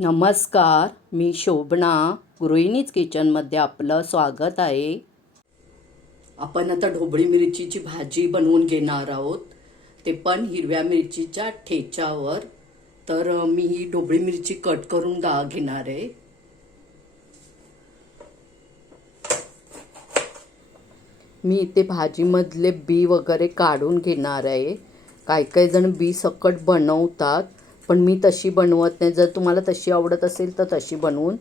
नमस्कार मी शोभना. गृहिणीच किचनमध्ये आपलं स्वागत आहे. आपण आता ढोबळी मिरचीची भाजी बनवून घेणार आहोत. ते पण हिरव्या मिरचीच्या ठेच्यावर. तर मी ही ढोबळी मिरची कट करून गा घेणार आहे. मी इथे भाजीमधले बी वगैरे काढून घेणार आहे. काही काही जण बी सकट बनवतात. पण मी तशी बनवत नाही. जर तुम्हाला तशी आवडत असेल तर तशी बनवून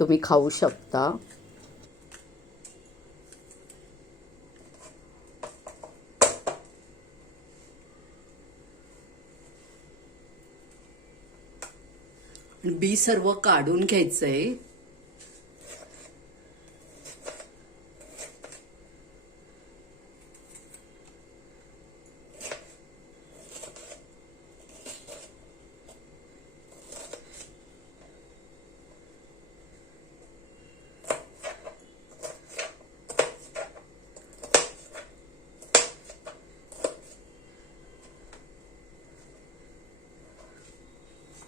तुम्ही खाऊ शकता. बी सर्व काढून घ्यायचं आहे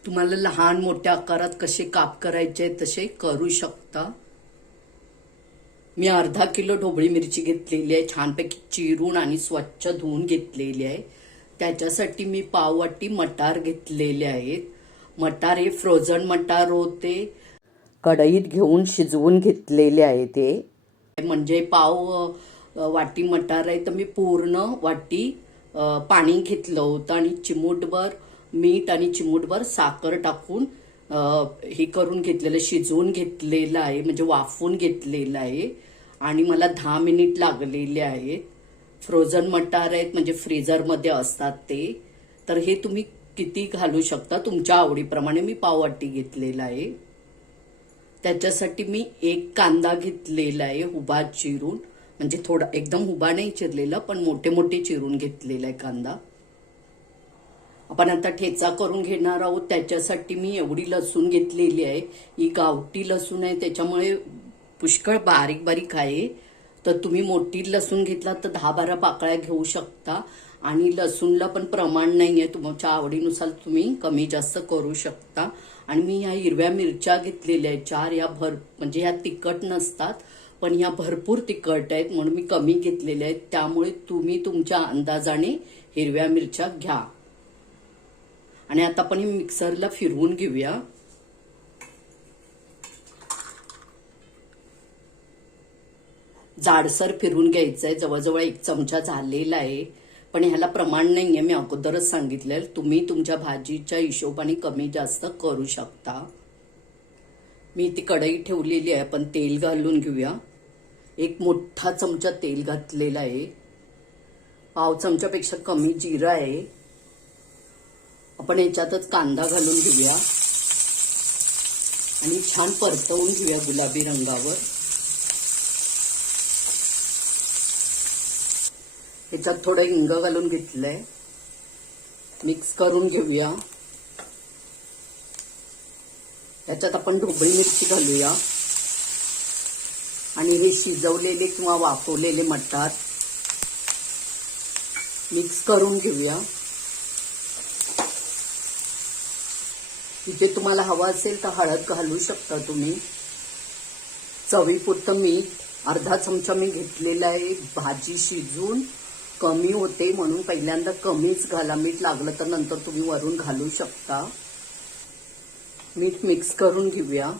तुम्हाला लहान मोठ्या आकारात कसे काप करायचे तसे करू शकता. मी अर्धा किलो ढोबळी मिरची घेतलेली आहे. छानपैकी चिरून आणि स्वच्छ धुवून घेतलेली आहे. त्याच्यासाठी मी पाववाटी मटार घेतलेले आहेत. मटार हे फ्रोझन मटार होते. कढईत घेऊन शिजवून घेतलेले आहे ते. म्हणजे पाव वाटी मटार आहे. तर मी पूर्ण वाटी पाणी घेतलं होतं आणि चिमूटभर मीठ आणि चिमूटभर साखर टाकून हे करून घेतलेलं शिजवून घेतलेलं आहे म्हणजे वाफवून घेतलेलं आहे. आणि मला दहा मिनिट लागलेले आहेत. फ्रोझन मटार आहेत म्हणजे फ्रीझरमध्ये असतात ते. तर हे तुम्ही किती घालू शकता? तुमच्या आवडीप्रमाणे मी पाववाटी घेतलेला आहे. त्याच्यासाठी मी एक कांदा घेतलेला आहे हुबा चिरून. म्हणजे थोडा एकदम हुबा नाही चिरलेला पण मोठे मोठे चिरून घेतलेला आहे कांदा. आपण आता ठेचा करून घेणार आहोत. त्याच्यासाठी मी एवढी लसूण घेतलेली आहे. ही गावठी लसूण आहे. त्याच्यामुळे पुष्कळ बारीक बारीक आहे. तर तुम्ही मोठी लसूण घेतला तर दहा बारा पाकळ्या घेऊ शकता. आणि लसूणला पण प्रमाण नाही आहे. तुमच्या आवडीनुसार तुम्ही कमी जास्त करू शकता. आणि मी ह्या हिरव्या मिरच्या घेतलेल्या आहेत. चार या भर म्हणजे ह्या तिखट नसतात पण ह्या भरपूर तिखट आहेत म्हणून मी कमी घेतलेल्या आहेत. त्यामुळे तुम्ही तुमच्या अंदाजाने हिरव्या मिरच्या घ्या. आणि आता आपण हे मिक्सरला फिरवून घेऊया. जाडसर फिरून घ्यायचं आहे जवळजवळ एक चमचा झालेला आहे. पण ह्याला प्रमाण नाही आहे मी अगोदरच सांगितलं तुम्ही तुमच्या भाजीच्या हिशोबाने कमी जास्त करू शकता. मी ती कढई ठेवलेली आहे. आपण तेल घालून घेऊया. एक मोठा चमचा तेल घातलेला आहे. पाव चमच्यापेक्षा कमी जिरं आहे. आपण याच्यातच कांदा घालून घेऊया. आणि छान परतवून घेऊया गुलाबी रंगावर. ह्याच्यात थोडं हिंग घालून घेतलंय. मिक्स करून घेऊया. त्याच्यात आपण ढोबळी मिरची घालूया. आणि हे शिजवलेले किंवा वाफवलेले मटार मिक्स करून घेऊया. इथे तुम्हाला हवं असेल तर हळद घालू शकता तुम्ही. चवीपुरतं मीठ अर्धा चमचा मी घेतलेला आहे भाजी शिजून कमी होते म्हणून पहिल्यांदा कमीच घाला. मीठ लागलं तर नंतर तुम्ही वरून घालू शकता. मीठ मिक्स करून घेऊया.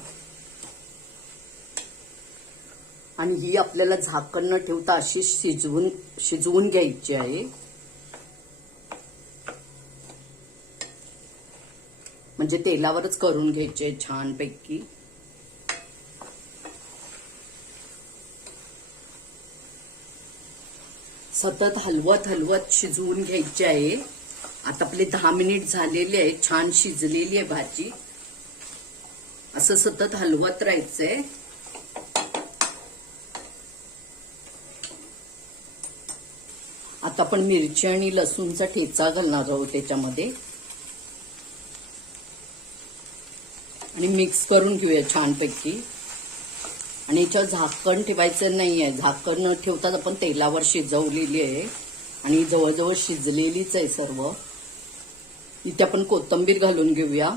आणि ही आपल्याला झाकण न ठेवता अशी शिजवून शिजवून घ्यायची आहे. म्हणजे तेलावरच करून घ्यायचे छानपैकी. सतत हलवत हलवत शिजवून घ्यायची आहे. आता आपले दहा मिनिट झालेले आहे. छान शिजलेली आहे भाजी. असं सतत हलवत राहायचंय. आता आपण मिरची आणि लसूणचा ठेचा घालणार आहोत त्याच्यामध्ये. आणि मिक्स करून घेऊया छानपैकी. आणि याच्यावर झाकण ठेवायचं नाही आहे झाकण न ठेवताच आपण तेलावर शिजवलेली आहे. आणि जवळजवळ शिजलेलीच आहे सर्व. इथे आपण कोथिंबीर घालून घेऊया.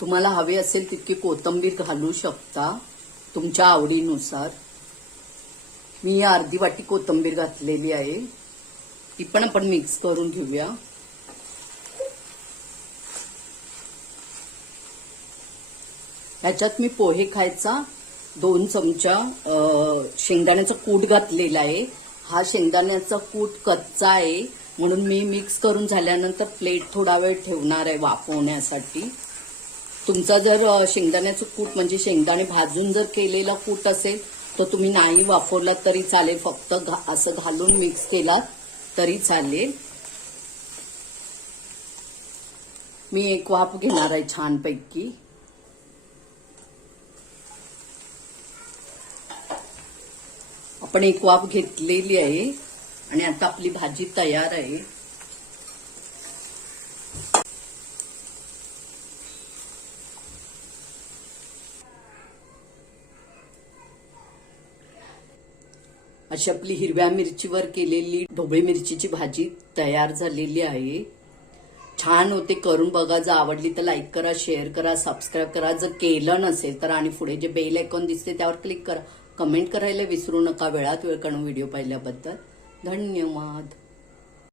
तुम्हाला हवे असेल तितकी कोथंबीर घालू शकता तुमच्या आवडीनुसार. मी अर्धी वाटी कोथंबीर घातलेली आहे. ती पण आपण मिक्स करून घेऊया. ह्याच्यात मी पोहे खायचा दोन चमचा शेंगदाण्याचा कूट घातलेला आहे. हा शेंगदाण्याचा कूट कच्चा आहे. म्हणून मी मिक्स करून झाल्यानंतर प्लेट थोडा वेळ ठेवणार आहे वाफवण्यासाठी. तुमचा जर शेंगदाण्याचं कूट म्हणजे शेंगदाणे भाजून जर केलेला कूट असेल तर तुम्ही नाही वापरला तरी चालेल. फक्त घा- असं घालून मिक्स केलात तरी चालेल. मी एक वाफ घेणार आहे छानपैकी. आपण एक वाफ घेतलेली आहे आणि आता आपली भाजी तयार आहे. अशी आपली हिरव्या मिरचीवर केलेली ढोबळी मिरचीची भाजी तयार झालेली आहे. छान होते करून बघा. जर आवडली तर लाईक करा शेअर करा सबस्क्राईब करा. जर केलं नसेल तर आणि पुढे जे बेल आयकॉन दिसते त्यावर क्लिक करा. कमेंट करायला विसरू नका वेळात वेळ काढून व्हिडिओ पाहिल्याबद्दल. धन्यवाद.